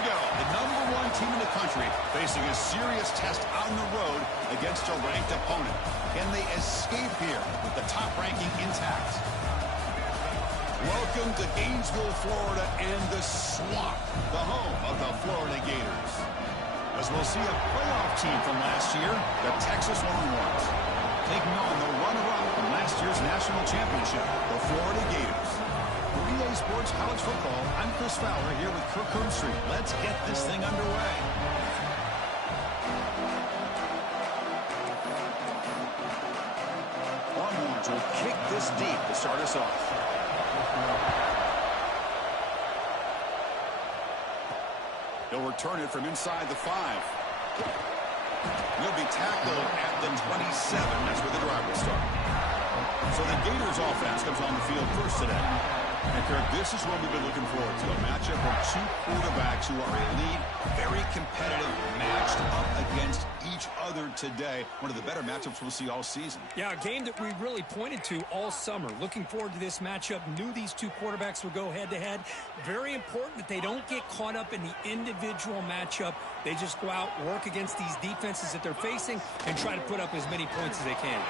we go. The #1 team in the country facing a serious test on the road against a ranked opponent. Can they escape here with the top ranking intact? Welcome to Gainesville, Florida, and the Swamp, the home of the Florida Gators. As we'll see a playoff team from last year, the Texas Longhorns, taking on the runner-up from last year's national championship, the Florida Gators. For EA Sports College Football, I'm Chris Fowler here with Kirk Herbstreit. Let's get this thing underway. Longhorns will kick this deep to start us off. He'll return it from inside the 5. He'll be tackled at the 27. That's where the drive will start. So the Gators offense comes on the field first today. And Kirk, this is what we've been looking forward to, a matchup of two quarterbacks who are elite, very competitive, matched up against each other today. One of the better matchups we'll see all season. Yeah, a game that we really pointed to all summer. Looking forward to this matchup. Knew these two quarterbacks would go head-to-head. Very important that they don't get caught up in the individual matchup. They just go out, work against these defenses that they're facing, and try to put up as many points as they can.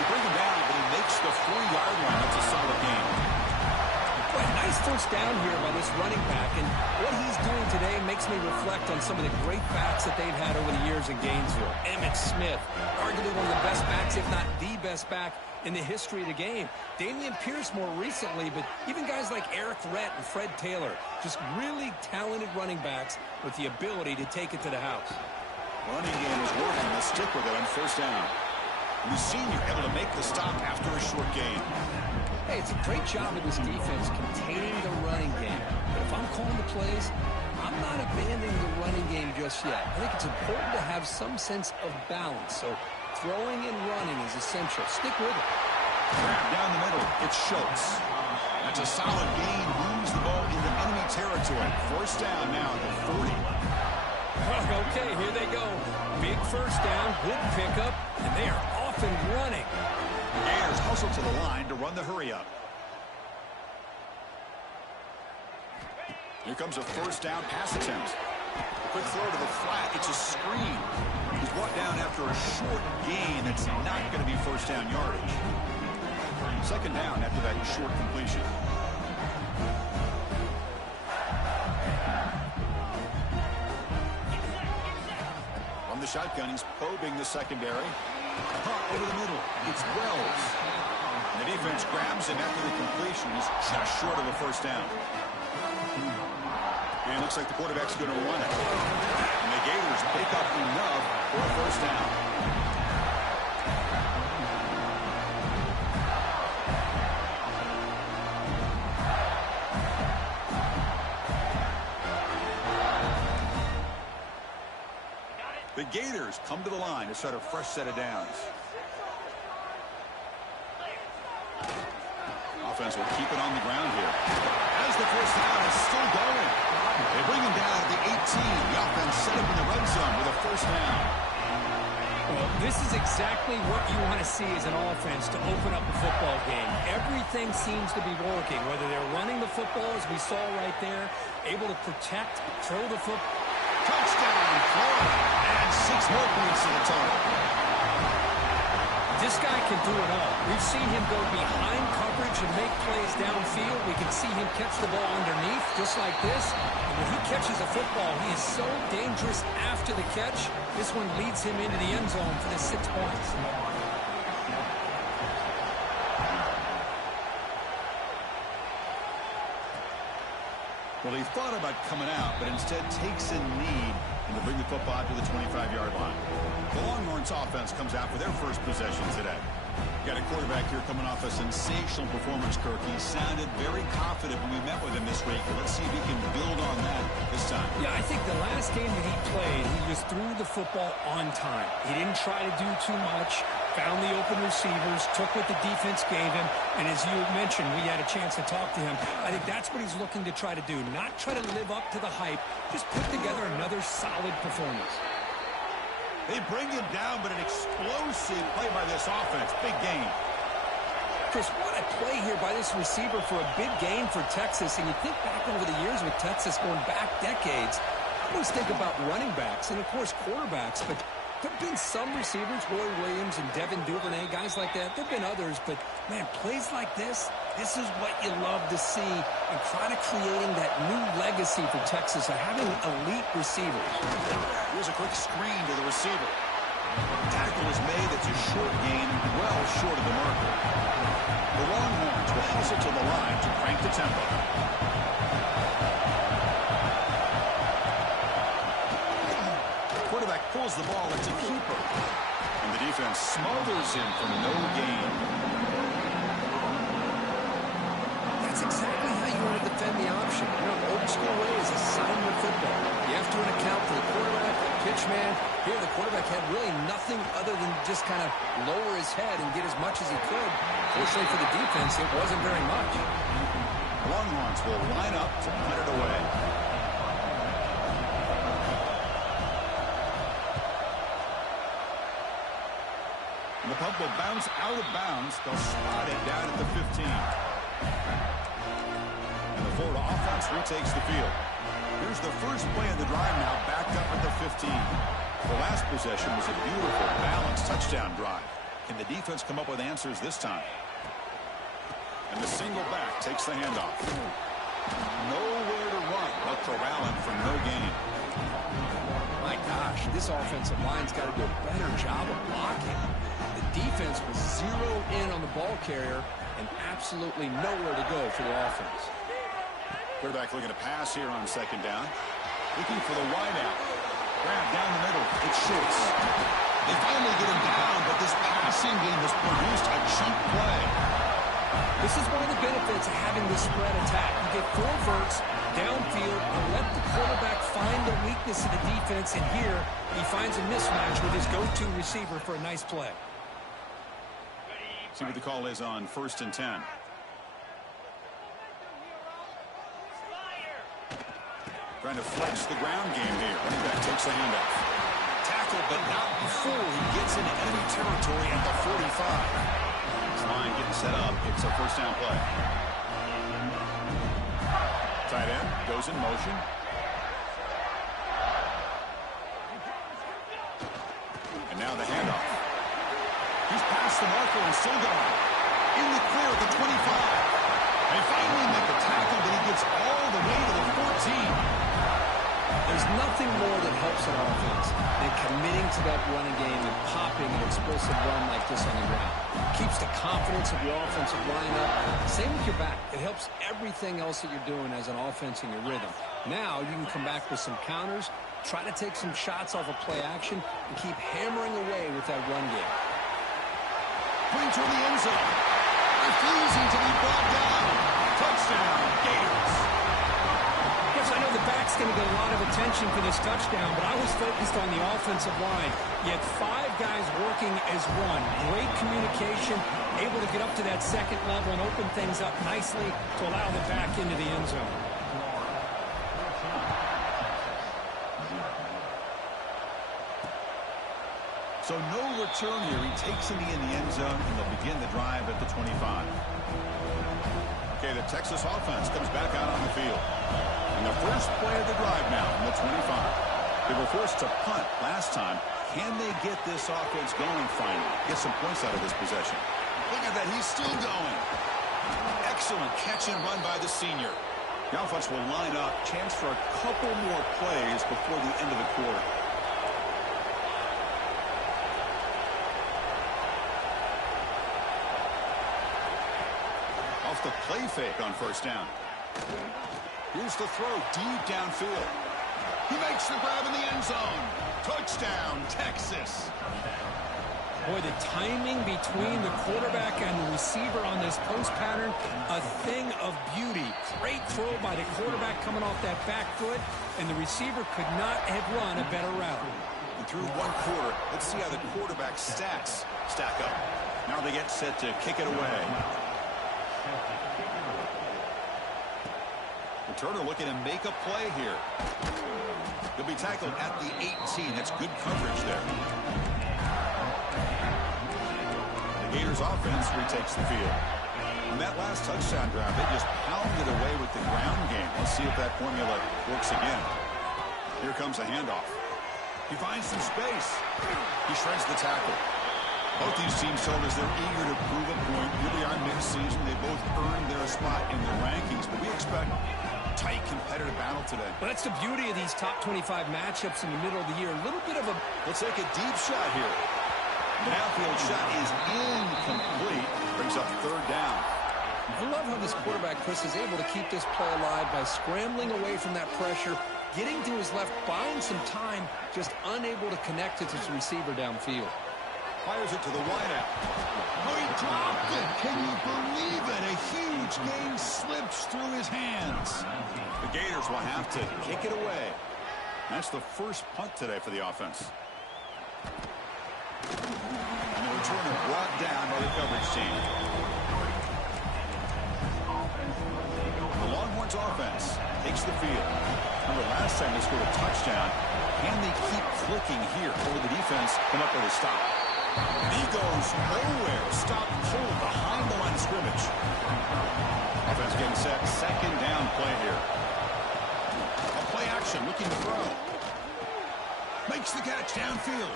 You bring him down, but he makes the 4-yard line. That's a solid game. Boy, nice first down here by this running back, and what he's doing today makes me reflect on some of the great backs that they've had over the years in Gainesville. Emmitt Smith, arguably one of the best backs, if not the best back in the history of the game. Dameon Pierce more recently, but even guys like yr8 and Fred Taylor, just really talented running backs with the ability to take it to the house. Running game is working. Let's stick with it on first down. The senior able to make the stop after a short gain. Hey, it's a great job of this defense containing the running game. But if I'm calling the plays, I'm not abandoning the running game just yet. I think it's important to have some sense of balance. So throwing and running is essential. Stick with it. Grab down the middle. It's Schultz. That's a solid gain. Moves the ball into enemy territory. First down now at the 40. Okay, here they go. Big first down, good pickup, and they are off and running. Gators hustle to the line to run the hurry up. Here comes a first down pass attempt. Quick throw to the flat. It's a screen. He's brought down after a short gain. That's not going to be first down yardage. Second down after that short completion. The shotgun, he's probing the secondary. Caught over the middle. It's Wells. And the defense grabs him after the completion. He's just short of a first down. And it looks like the quarterback's going to run it. And the Gators pick up enough for a first down. The Gators come to the line to start a fresh set of downs. Offense will keep it on the ground here. As the first down is still going. They bring him down at the 18. The offense set up in the red zone with a first down. Well, this is exactly what you want to see as an offense to open up a football game. Everything seems to be working, whether they're running the football, as we saw right there, able to protect, throw the football. Touchdown, Florida. And 6 more points to the total. This guy can do it all. We've seen him go behind coverage and make plays downfield. We can see him catch the ball underneath, just like this. And when he catches a football, he is so dangerous after the catch. This one leads him into the end zone for the 6 points. Well, he thought about coming out, but instead takes a knee and to bring the football out to the 25-yard line. The Longhorns offense comes out for their first possession today. Got a quarterback here coming off a sensational performance, Kirk. He sounded very confident when we met with him this week. Let's see if he can build on that this time. Yeah, I think the last game that he played, he just threw the football on time. He didn't try to do too much, found the open receivers, took what the defense gave him, and as you mentioned, we had a chance to talk to him. I think that's what he's looking to try to do, not try to live up to the hype, just put together another solid performance. They bring him down, but an explosive play by this offense. Big gain. Chris, what a play here by this receiver for a big gain for Texas. And you think back over the years with Texas going back decades, I always think about running backs and, of course, quarterbacks. But there have been some receivers, Roy Williams and Devin Duvernay, guys like that. There have been others. But, man, plays like this is what you love to see. And kind of creating that new legacy for Texas of having elite receivers. Here's a quick screen to the receiver. Tackle is made. It's a short gain, well short of the marker. The Longhorns will hustle to the line to crank the tempo. Quarterback pulls the ball. It's a keeper. And the defense smothers him for no gain. That's exactly how you want to defend the option. You know, old school way is assignment football. You have to account for the quarterback, the pitch man. Here, the quarterback had really nothing other than just kind of lower his head and get as much as he could. Fortunately for the defense, it wasn't very much. Longhorns will line up to punt it away. And the punt will bounce out of bounds. They'll spot it down at the 15. And the Florida offense retakes the field. Here's the first play of the drive now, backed up at the 15. The last possession was a beautiful, balanced touchdown drive. Can the defense come up with answers this time? And the single back takes the handoff. Nowhere to run, but corralling for no gain. My gosh, this offensive line's got to do a better job of blocking. The defense was zero in on the ball carrier and absolutely nowhere to go for the offense. Quarterback looking to pass here on second down. Looking for the wideout. Grab down the middle. It's Schultz. They finally get him down, but this passing game has produced a chunk play. This is one of the benefits of having this spread attack. You get four verts downfield and let the quarterback find the weakness of the defense, and here he finds a mismatch with his go-to receiver for a nice play. See what the call is on 1st and 10. Trying to flex the ground game here. Running back takes the handoff. Tackled, but not before he gets into enemy territory at the 45. This line getting set up. It's a first down play. Tight end goes in motion. And now the handoff. He's past the marker and still going. In the clear at the 25. They finally make the tackle, but he gets all the way to the 14. There's nothing more that helps an offense than committing to that running game and popping an explosive run like this on the ground. Keeps the confidence of your offensive line up. Same with your back. It helps everything else that you're doing as an offense in your rhythm. Now you can come back with some counters, try to take some shots off of play action, and keep hammering away with that run game. Going toward the end zone. Refusing to be brought down. Touchdown, Gators. Yes, I know the back's going to get a lot of attention for this touchdown, but I was focused on the offensive line. You had five guys working as one. Great communication, able to get up to that second level and open things up nicely to allow the back into the end zone. So no return here. He takes it in the end zone, and they'll begin the drive at the 25. Okay, the Texas offense comes back out on the field. And the first play of the drive now from the 25. They were forced to punt last time. Can they get this offense going finally? Get some points out of this possession. Look at that. He's still going. Excellent catch and run by the senior. The offense will line up. Chance for a couple more plays before the end of the quarter. Off the play fake on first down. Here's the throw deep downfield. He makes the grab in the end zone. Touchdown, Texas. Boy, the timing between the quarterback and the receiver on this post pattern, a thing of beauty. Great throw by the quarterback coming off that back foot, and the receiver could not have run a better route. And through one quarter, let's see how the quarterback's stats stack up. Now they get set to kick it away. Turner looking to make a play here. He'll be tackled at the 18. That's good coverage there. They Gators offense retakes the field. On that last touchdown drive, they just pounded away with the ground game. Let's see if that formula works again. Here comes a handoff. He finds some space. He shreds the tackle. Both these teams told us they're eager to prove a point. Really, our mid-season, they both earned their spot in the rankings, but we expect tight, competitive battle today. Well, that's the beauty of these top 25 matchups in the middle of the year. A little bit of a... Let's take a deep shot here. The downfield shot is incomplete. Brings up third down. I love how this quarterback, Chris, is able to keep this play alive by scrambling away from that pressure, getting to his left, buying some time, just unable to connect it to his receiver downfield. Fires it to the wideout. Oh, he dropped it. Can you believe it? A huge gain slips through his hands. The Gators will have to kick it away. That's the first punt today for the offense. And the returner brought down by the coverage team. The Longhorns offense takes the field. Remember last time they scored a touchdown. Can they keep clicking here? Or will the defense come up with a stop? And he goes nowhere. Stop cold behind the line of scrimmage. Offense getting set. Second down play here. A play action looking to throw. Makes the catch downfield.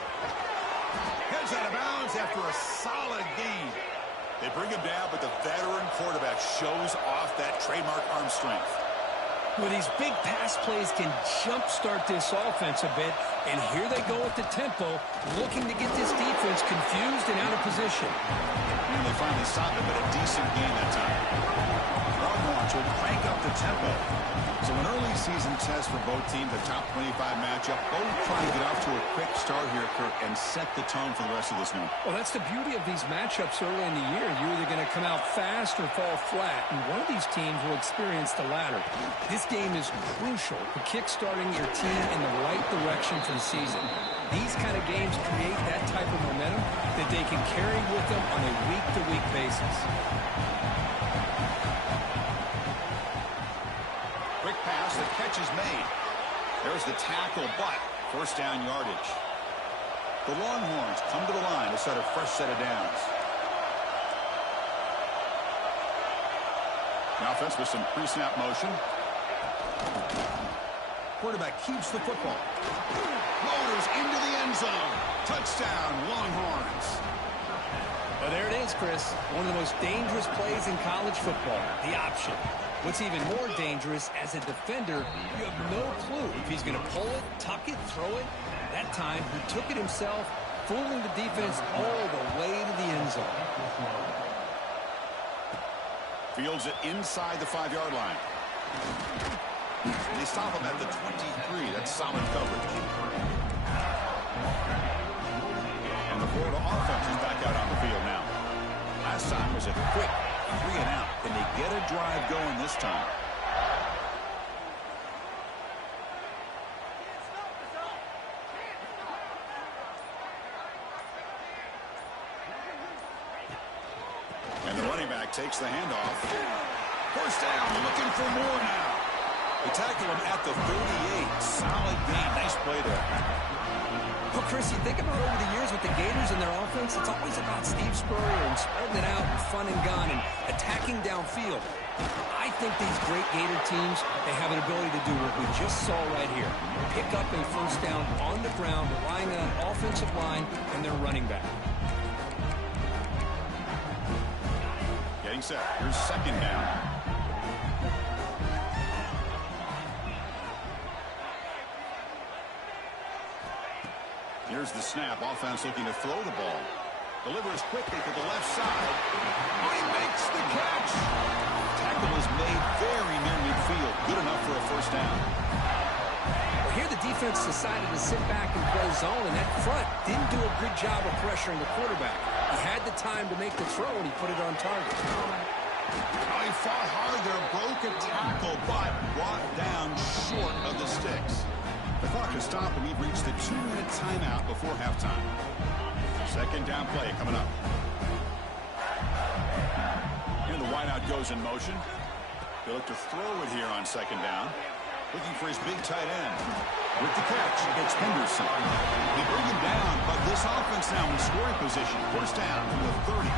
Heads out of bounds after a solid gain. They bring him down, but the veteran quarterback shows off that trademark arm strength. Well, these big pass plays can jumpstart this offense a bit, and here they go with the tempo, looking to get this defense confused and out of position. And they finally stop him, but a decent gain that time. Longhorns will crank up the tempo. So an early season test for both teams, a top 25 matchup. Both trying to get off to a quick start here, Kirk, and set the tone for the rest of this one. Well, that's the beauty of these matchups early in the year. You're either going to come out fast or fall flat, and one of these teams will experience the latter. This game is crucial for kick-starting your team in the right direction for the season. These kind of games create that type of momentum that they can carry with them on a week-to-week basis. Quick pass, the catch is made. There's the tackle, but first down yardage. The Longhorns come to the line to set a fresh set of downs. The offense with some pre-snap motion. Quarterback keeps the football. Motors into the end zone. Touchdown, Longhorns. Well, there it is, Chris. One of the most dangerous plays in college football, the option. What's even more dangerous, as a defender, you have no clue if he's going to pull it, tuck it, throw it. That time, he took it himself, fooling the defense all the way to the end zone. Fields it inside the 5-yard line. They stop him at the 23. That's solid coverage. And the Florida offense is back out on the field now. Last time was a quick 3-and-out. Can they get a drive going this time? And the running back takes the handoff. First down, looking for more now. They tackle him at the 38. Solid gain. Nice play there. Well, Chris, you think about over the years with the Gators and their offense, it's always about Steve Spurrier and spreading it out and fun and gun and attacking downfield. I think these great Gator teams, they have an ability to do what we just saw right here. Pick up a first down on the ground, relying on an offensive line and their running back. Getting set. Here's second down. Here's the snap. Offense looking to throw the ball. Delivers quickly to the left side. Oh, he makes the catch. Tackle is made very near midfield. Good enough for a first down. Well, here the defense decided to sit back and play zone, and that front didn't do a good job of pressuring the quarterback. He had the time to make the throw, and he put it on target. Oh, he fought hard there, broke a tackle, but brought down short of the sticks. The clock has stopped, and we've reached the 2-minute timeout before halftime. Second down play coming up. And the wideout goes in motion. They look to throw it here on second down. Looking for his big tight end. With the catch, it's Henderson. They bring him down, but this offense now in scoring position. First down from the 30.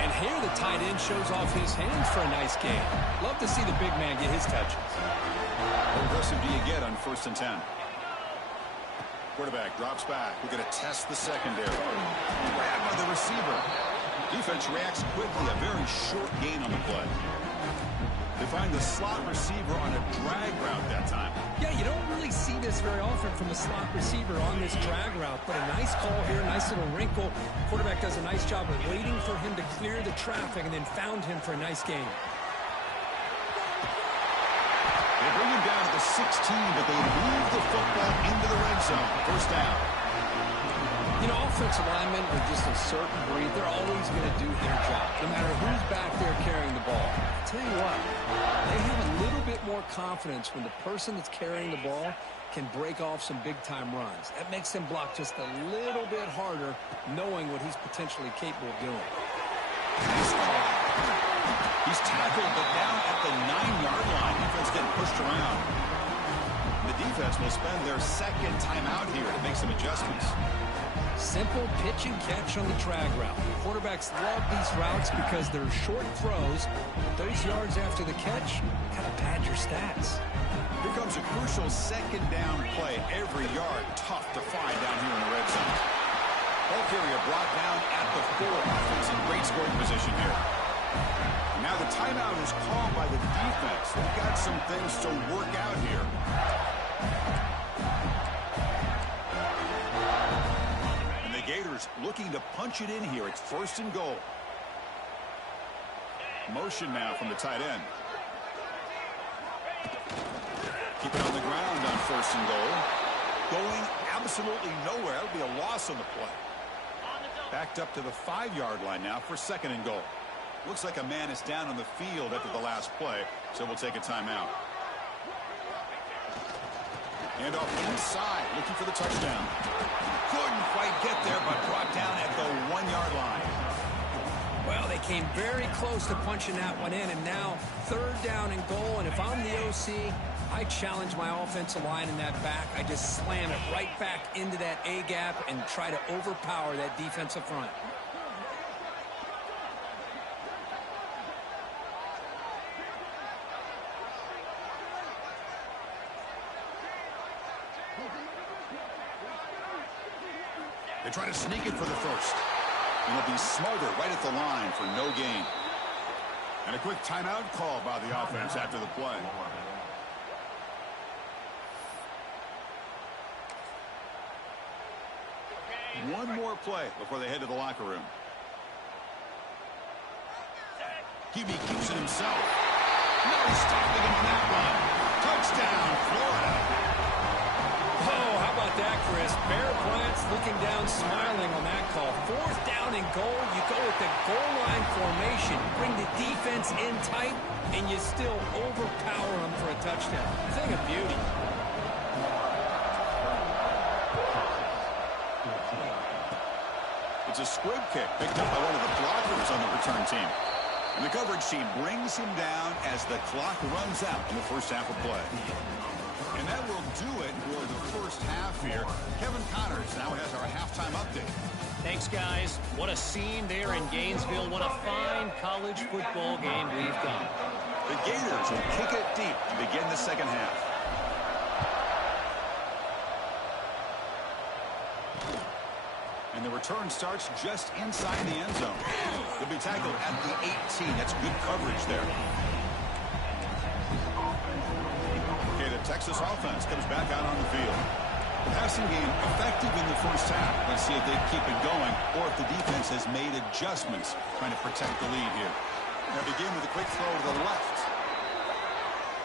And here the tight end shows off his hands for a nice gain. Love to see the big man get his touches. How aggressive do you get on 1st and 10? Quarterback drops back. We're going to test the secondary. Grabbed by the receiver. Defense reacts quickly. A very short gain on the play. They find the slot receiver on a drag route that time. Yeah, you don't really see this very often from a slot receiver on this drag route, but a nice call here, nice little wrinkle. Quarterback does a nice job of waiting for him to clear the traffic and then found him for a nice gain. They bring him down to the 16, but they move the football into the red zone. First down. You know, offensive linemen are just a certain breed. They're always going to do their job, no matter who's back there carrying the ball. I'll tell you what, they have a little bit more confidence when the person that's carrying the ball can break off some big-time runs. That makes them block just a little bit harder, knowing what he's potentially capable of doing. He's tackled, but down at the 9-yard line. Defense getting pushed around. The defense will spend their second timeout here to make some adjustments. Simple pitch and catch on the drag route. Quarterbacks love these routes because they're short throws. Those yards after the catch kind of pad your stats. Here comes a crucial second down play. Every yard tough to find down here in the red zone. Ball carrier brought down at the 4. Offense in great scoring position here. Now the timeout is called by the defense. They've got some things to work out here. And the Gators looking to punch it in here. It's 1st and goal. Motion now from the tight end. Keep it on the ground on 1st and goal. Going absolutely nowhere. It'll be a loss on the play. Backed up to the 5-yard line now for 2nd and goal. Looks like a man is down on the field after the last play, so we'll take a timeout. And off inside, looking for the touchdown. Couldn't quite get there, but brought down at the 1-yard line. Well, they came very close to punching that one in, and now 3rd down and goal. And if I'm the OC, I challenge my offensive line in that back. I just slam it right back into that A-gap and try to overpower that defensive front. They try to sneak it for the 1st. And it'll be smothered right at the line for no gain. And a quick timeout call by the offense after the play. One more play before they head to the locker room. QB keeps it himself. No stopping him on that one. Touchdown, Florida. Oh, how about that, Chris? Bear Bryant's looking down, smiling on that call. 4th down and goal. You go with the goal line formation. Bring the defense in tight, and you still overpower them for a touchdown. Thing of beauty. It's a squib kick picked up by one of the blockers on the return team. And the coverage team brings him down as the clock runs out in the 1st half of play. And that will do it for the 1st half here. Kevin Connors now has our halftime update. Thanks, guys. What a scene there in Gainesville. What a fine college football game we've got. The Gators will kick it deep to begin the 2nd half. And the return starts just inside the end zone. They'll be tackled at the 18. That's good coverage there. Okay, the Texas offense comes back out on the field. The passing game effective in the 1st half. Let's see if they keep it going or if the defense has made adjustments trying to protect the lead here. Now begin with a quick throw to the left.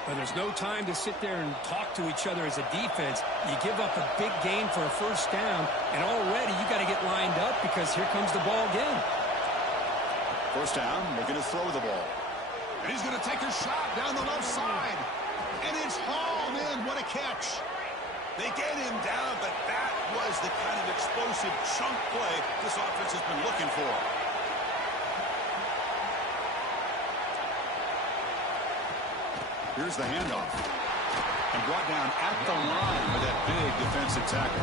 But there's no time to sit there and talk to each other as a defense. You give up a big gain for a 1st down, and already you got to get lined up because here comes the ball again. 1st down, looking to throw the ball. And he's going to take a shot down the left side. And it's hauled in. What a catch. They get him down, but that was the kind of explosive chunk play this offense has been looking for. Here's the handoff. And brought down at the line with that big defensive tackle.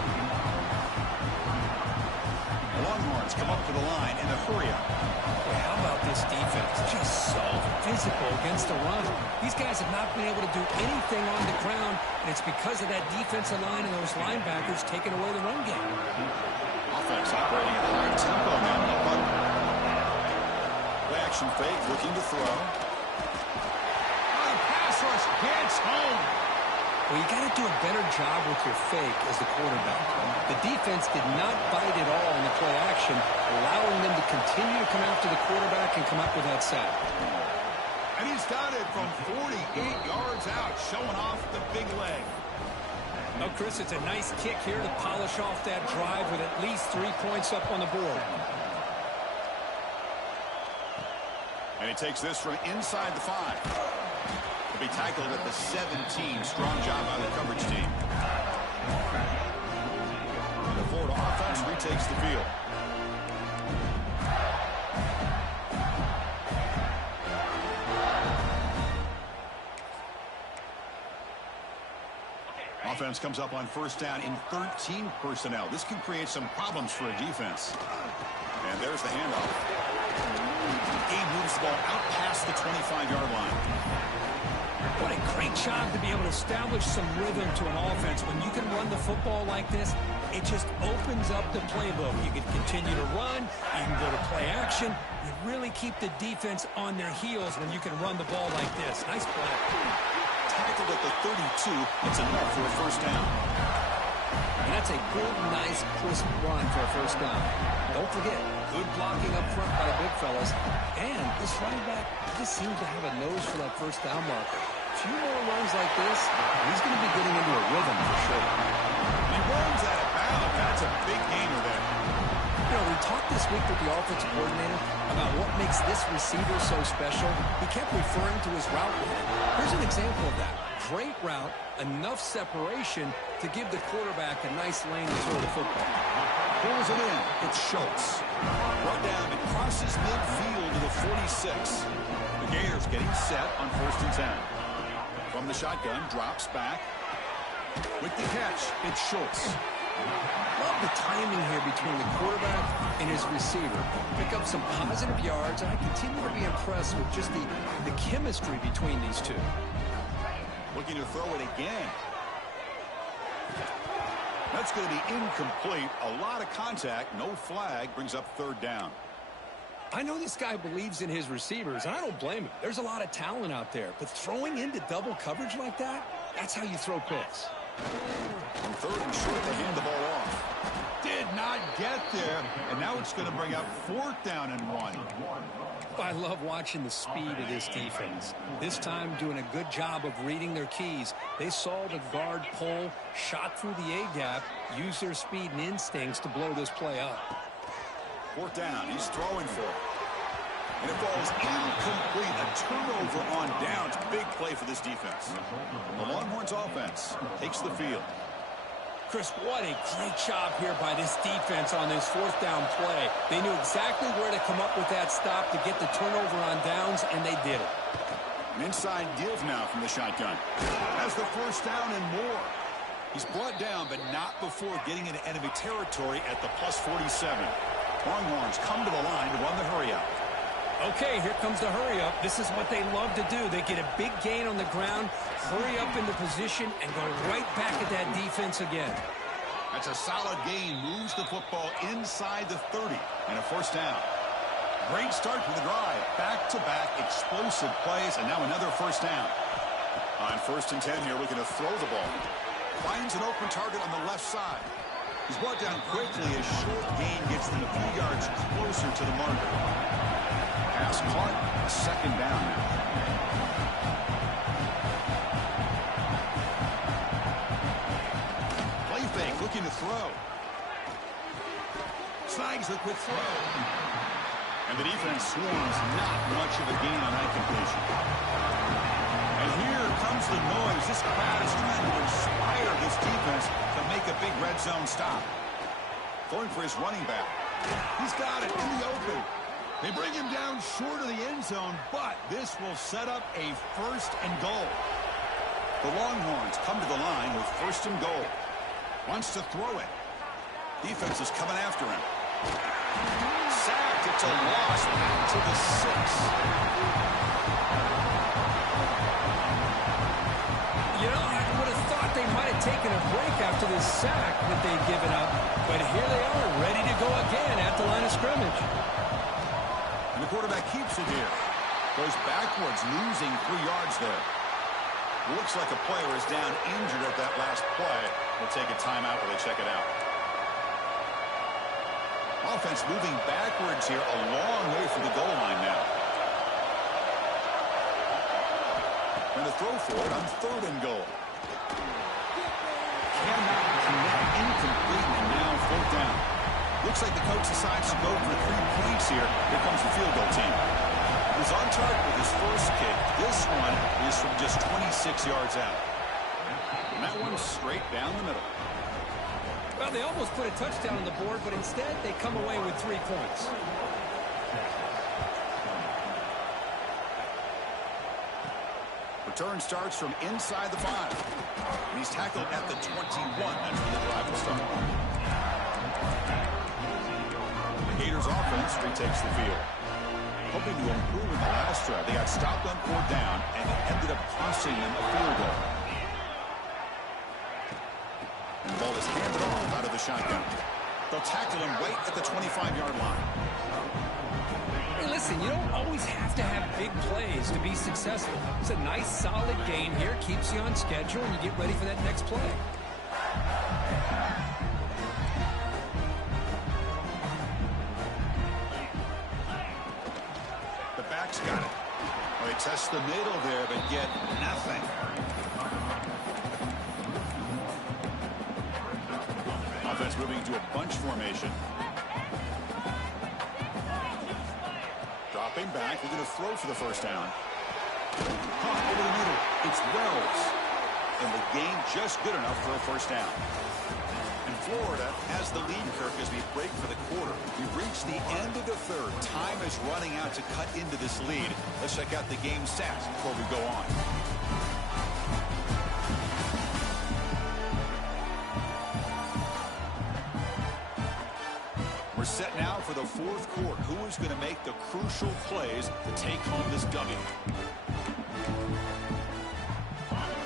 Longhorns come up to the line in a hurry-up. Boy, how about this defense? Just so physical against the run. These guys have not been able to do anything on the ground, and it's because of that defensive line and those linebackers taking away the run game. Offense operating at high tempo now. Play action fake, looking to throw. The pass rush gets home. Well, you got to do a better job with your fake as the quarterback. The defense did not bite at all in the play action, allowing them to continue to come after the quarterback and come up with that sack. And he's got it from 48 yards out, showing off the big leg. Now, Chris, it's a nice kick here to polish off that drive with at least 3 points up on the board. And he takes this from inside the 5. Be tackled at the 17. Strong job by the coverage team. The Florida offense retakes the field. Offense comes up on first down in 13 personnel. This can create some problems for a defense. And there's the handoff. He moves the ball out past the 25-yard line. What a great job to be able to establish some rhythm to an offense. When you can run the football like this, it just opens up the playbook. You can continue to run. You can go to play action. You really keep the defense on their heels when you can run the ball like this. Nice play. Tackled at the 32. It's enough for a first down. And that's a good, nice, crisp run for a first down. Don't forget, good blocking up front by the big fellas. And this running back just seems to have a nose for that first down marker. A few more runs like this, he's going to be getting into a rhythm for sure. He runs out of bounds. That's a big gainer there. You know, we talked this week with the offensive coordinator about what makes this receiver so special. He kept referring to his route running. Here's an example of that. Great route, enough separation to give the quarterback a nice lane to throw the football. Pulls it in. It's Schultz. Brought down and crosses midfield to the 46. The Gators getting set on first and 10. From the shotgun, drops back. With the catch, it's Schultz. Love the timing here between the quarterback and his receiver. Pick up some positive yards, and I continue to be impressed with just the chemistry between these two. Looking to throw it again. That's going to be incomplete. A lot of contact. No flag. Brings up third down. I know this guy believes in his receivers, and I don't blame him. There's a lot of talent out there, but throwing into double coverage like that, that's how you throw picks. On third and short, they hand the ball off. Did not get there, and now it's going to bring up fourth down and 1. I love watching the speed of this defense. This time doing a good job of reading their keys. They saw the guard pull, shot through the A-gap, used their speed and instincts to blow this play up. Fourth down. He's throwing for it. And it falls incomplete. A turnover on downs. Big play for this defense. The Longhorns offense takes the field. Chris, what a great job here by this defense on this fourth down play. They knew exactly where to come up with that stop to get the turnover on downs, and they did it. An inside give now from the shotgun. Has the first down and more. He's brought down, but not before getting into enemy territory at the plus 47. Longhorns come to the line to run the hurry-up. Okay, here comes the hurry-up. This is what they love to do. They get a big gain on the ground, hurry up into position, and go right back at that defense again. That's a solid gain. Moves the football inside the 30. And a first down. Great start for the drive. Back-to-back explosive plays, and now another first down. On first and 10 here, looking to throw the ball. Finds an open target on the left side. He's brought down quickly as short gain gets them a few yards closer to the marker. Pass caught. Second down now. Play fake, looking to throw. Snags the quick throw. And the defense swarms. Not much of a gain on that completion. And here comes the noise. This crowd is trying to inspire this defense to make a big red zone stop. Going for his running back. He's got it in the open. They bring him down short of the end zone, but this will set up a first and goal. The Longhorns come to the line with 1st and goal. Wants to throw it. Defense is coming after him. Sacked. It's a loss back to the 6. You know, I would have thought they might have taken a break after this sack that they'd given up. But here they are, ready to go again at the line of scrimmage. And the quarterback keeps it here. Goes backwards, losing 3 yards there. Looks like a player is down injured at that last play. We'll take a timeout while they check it out. Offense moving backwards here, a long way from the goal line now. And a throw for it on 3rd and goal. Cannot connect, incomplete, and now 4th down. Looks like the coach decides to go for 3 points here. Here comes the field goal team. He's on target with his first kick. This one is from just 26 yards out. And that one's straight down the middle. Well, they almost put a touchdown on the board, but instead they come away with 3 points. Return starts from inside the 5. And he's tackled at the 21. That's where the drive will start. The Gators offense retakes the field. Hoping to improve in the last drive. They got stopped on 4th down, and it ended up costing them a field goal. And the ball is handed off out of the shotgun. They'll tackle him right at the 25-yard line. Hey, listen, you don't always have to have big plays to be successful. It's a nice, solid gain here. Keeps you on schedule, and you get ready for that next play. The back's got it. Well, they test the middle there, but get nothing. Offense moving into a bunch formation. Dropping back. We're going to throw for the 1st down. Caught over the middle. It's Wells. And the gain just good enough for a 1st down. And Florida has the lead, Kirk, as we break for the quarter. We've reached the end of the 3rd. Time is running out to cut into this lead. Let's check out the game stats before we go on. We're set now for the 4th quarter. Who is going to make the crucial plays to take home this W?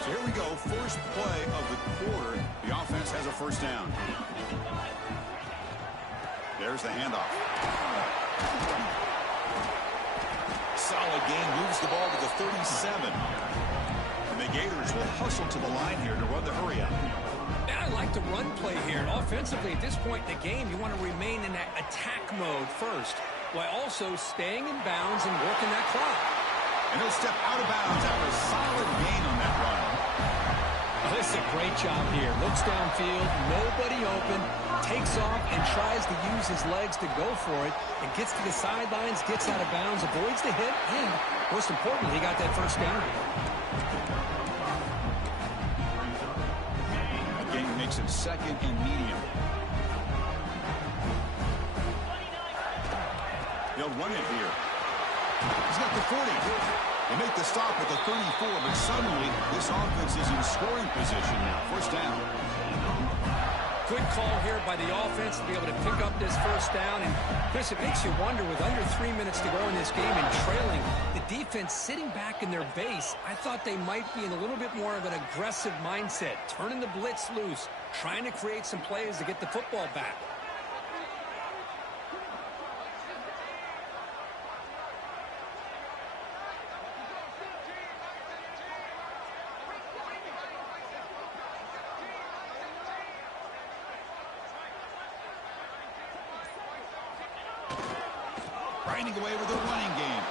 So here we go. First play of the quarter. The offense has a 1st down. There's the handoff. Solid gain. Moves the ball to the 37. And the Gators will hustle to the line here to run the hurry out. I like the run play here. Offensively, at this point in the game, you want to remain in that attack mode first, while also staying in bounds and working that clock. And he'll step out of bounds after a solid gain on that run. Oh, this is a great job here. Looks downfield, nobody open, takes off and tries to use his legs to go for it, and gets to the sidelines, gets out of bounds, avoids the hit, and most importantly, he got that 1st down. Makes it 2nd and medium. They'll run it here. He's got the 40. They make the stop at the 34, but suddenly this offense is in scoring position now. 1st down. Good call here by the offense to be able to pick up this 1st down. And, Chris, it makes you wonder, with under 3 minutes to go in this game and trailing, the defense sitting back in their base, I thought they might be in a little bit more of an aggressive mindset, turning the blitz loose, trying to create some plays to get the football back. Grinding away with a running game.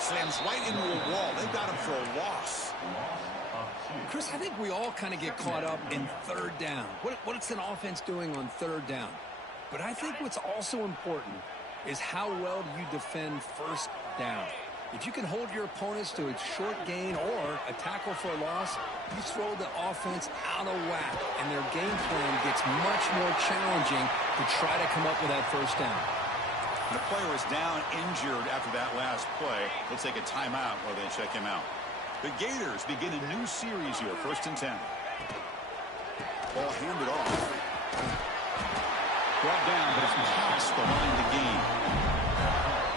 Slams right into a wall. They've got him for a loss. Chris, I think we all kind of get caught up in 3rd down. What's an offense doing on 3rd down? But I think what's also important is how well you defend 1st down. If you can hold your opponents to a short gain or a tackle for a loss, you throw the offense out of whack, and their game plan gets much more challenging to try to come up with that 1st down. The player is down injured after that last play. They'll take a timeout while they check him out. The Gators begin a new series here, 1st and 10. Ball handed off. Brought down, but it's past the line of the game.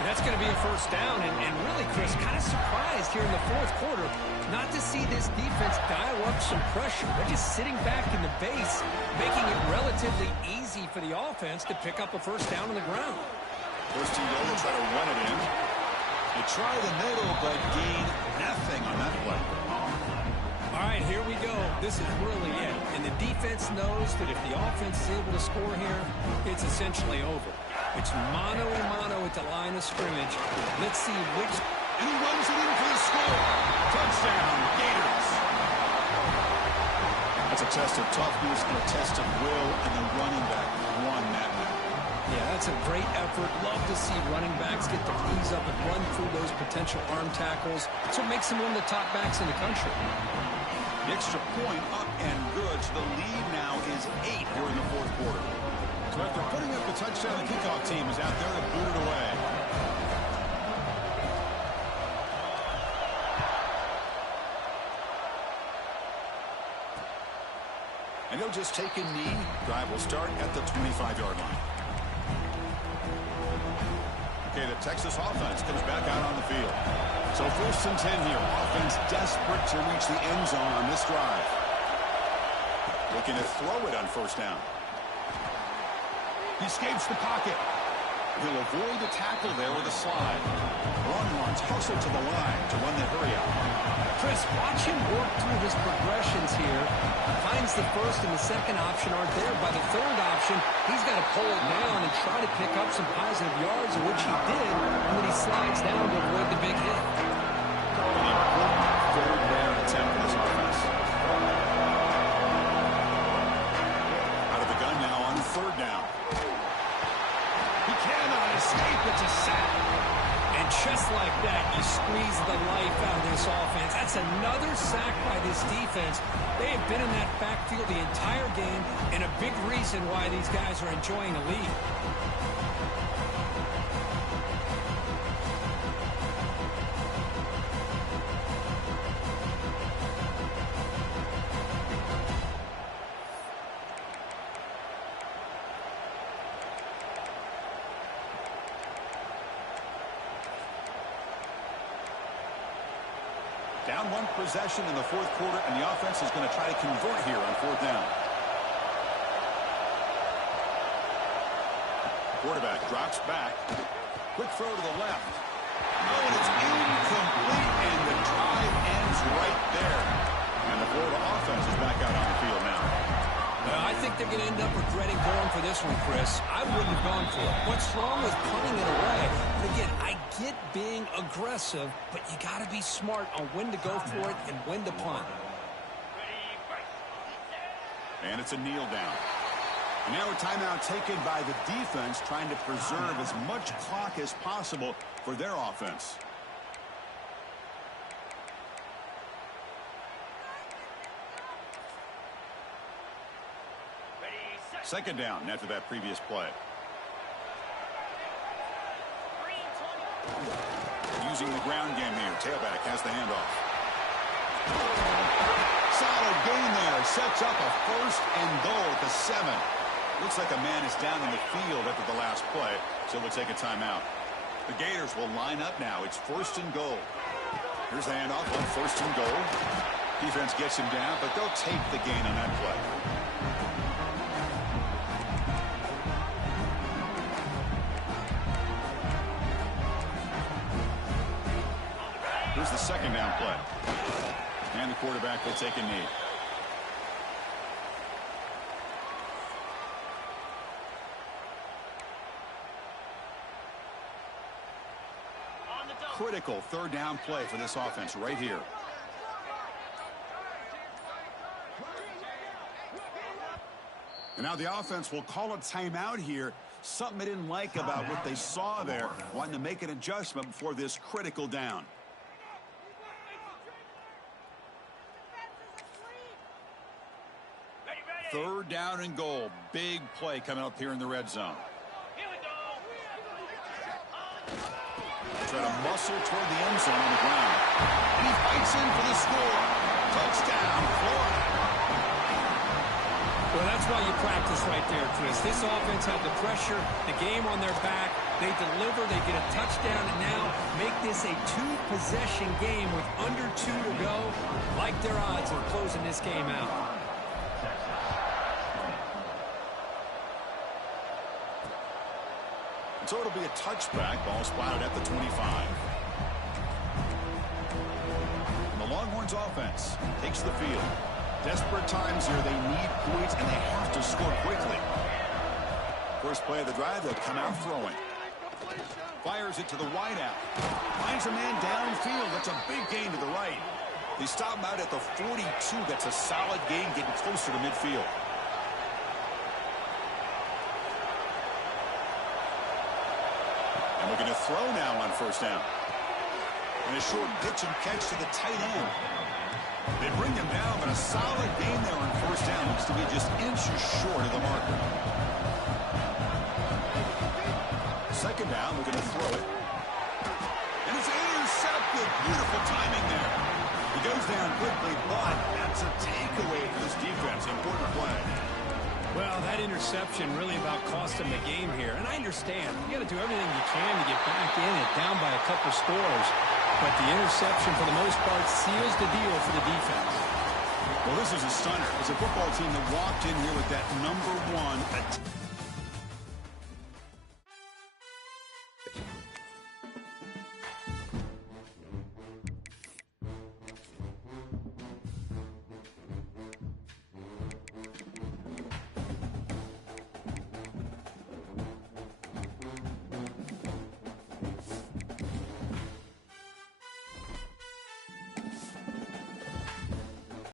That's going to be a 1st down, and really, Chris, kind of surprised here in the 4th quarter not to see this defense dial up some pressure. They're just sitting back in the base, making it relatively easy for the offense to pick up a 1st down on the ground. 1st and goal, to try to run it in. They try the middle, but gain nothing on that play. All right, here we go. This is really it. And the defense knows that if the offense is able to score here, it's essentially over. It's mano-a-mano at the line of scrimmage. Let's see which... And he runs it in for the score. Touchdown, Gators. That's a test of toughness and a test of will, and the running back won that match. Yeah, that's a great effort. Love to see running backs get their knees up and run through those potential arm tackles. That's what makes him one of the top backs in the country. The extra point up and good. So the lead now is 8 here in the 4th quarter. So after putting up the touchdown, the kickoff team is out there to boot it away. And he'll just take a knee. Drive will start at the 25-yard line. Okay, the Texas offense comes back out on the field. So 1st and 10 here. Offense desperate to reach the end zone on this drive. Looking to throw it on 1st down. He escapes the pocket. He'll avoid the tackle there with a slide. Long ones hustle to the line to run the hurry out. Chris, watch him work through his progressions here. Finds the 1st and the 2nd option aren't there. By the 3rd option, he's got to pull it down and try to pick up some positive yards, which he did, and then he slides down to avoid the big hit. An important 3rd down attempt for this offense. Out of the gun now on 3rd down. He cannot escape. It's a sack. And just like that, you squeeze the life out of this offense. That's another sack by this defense. They have been in that backfield the entire game, and a big reason why these guys are enjoying a lead. Down 1 possession in the 4th quarter, and the offense is going to try to convert here on 4th down. Quarterback drops back. Quick throw to the left. Oh, and it's incomplete, and the drive ends right there. And the Florida offense is back out on the field now. I think they're going to end up regretting going for this one, Chris. I wouldn't have gone for it. What's wrong with punting it away? But again, I get being aggressive, but you got to be smart on when to go for it and when to punt. And it's a kneel down. And now a timeout taken by the defense, trying to preserve as much clock as possible for their offense. Second down after that previous play. Using the ground game here. Tailback has the handoff. Solid gain there. Sets up a 1st and goal at the 7. Looks like a man is down in the field after the last play, so we'll take a timeout. The Gators will line up now. It's 1st and goal. Here's the handoff on 1st and goal. Defense gets him down, but they'll take the gain on that play. Here's the 2nd down play. And the quarterback will take a knee. Critical 3rd down play for this offense right here. And now the offense will call a timeout here. Something they didn't like about what they saw there. Wanting to make an adjustment before this critical down. Third down and goal. Big play coming up here in the red zone. Try to muscle toward the end zone on the ground. And he fights Anderson for the score. Touchdown, Florida. Well, that's why you practice right there, Chris. This offense had the pressure, the game on their back. They deliver, they get a touchdown, and now make this a two-possession game with under 2 to go. Like their odds of closing this game out. So it'll be a touchback. Ball spotted at the 25. And the Longhorns offense takes the field. Desperate times here. They need points, and they have to score quickly. First play of the drive, they'll come out throwing. Fires it to the wideout. Finds a man downfield. That's a big gain to the right. They stop him out at the 42. That's a solid gain, getting closer to midfield. And looking to throw now on first down. And a short pitch and catch to the tight end. They bring him down, but a solid gain there on first down. Looks to be just inches short of the marker. Second down, looking to throw it. And it's intercepted. Beautiful timing there. He goes down quickly, but that's a takeaway for this defense. Important play. Well, that interception really about cost them the game here. And I understand. You got to do everything you can to get back in it, down by a couple scores. But the interception, for the most part, seals the deal for the defense. Well, this is a stunner. It's a football team that walked in here with that #1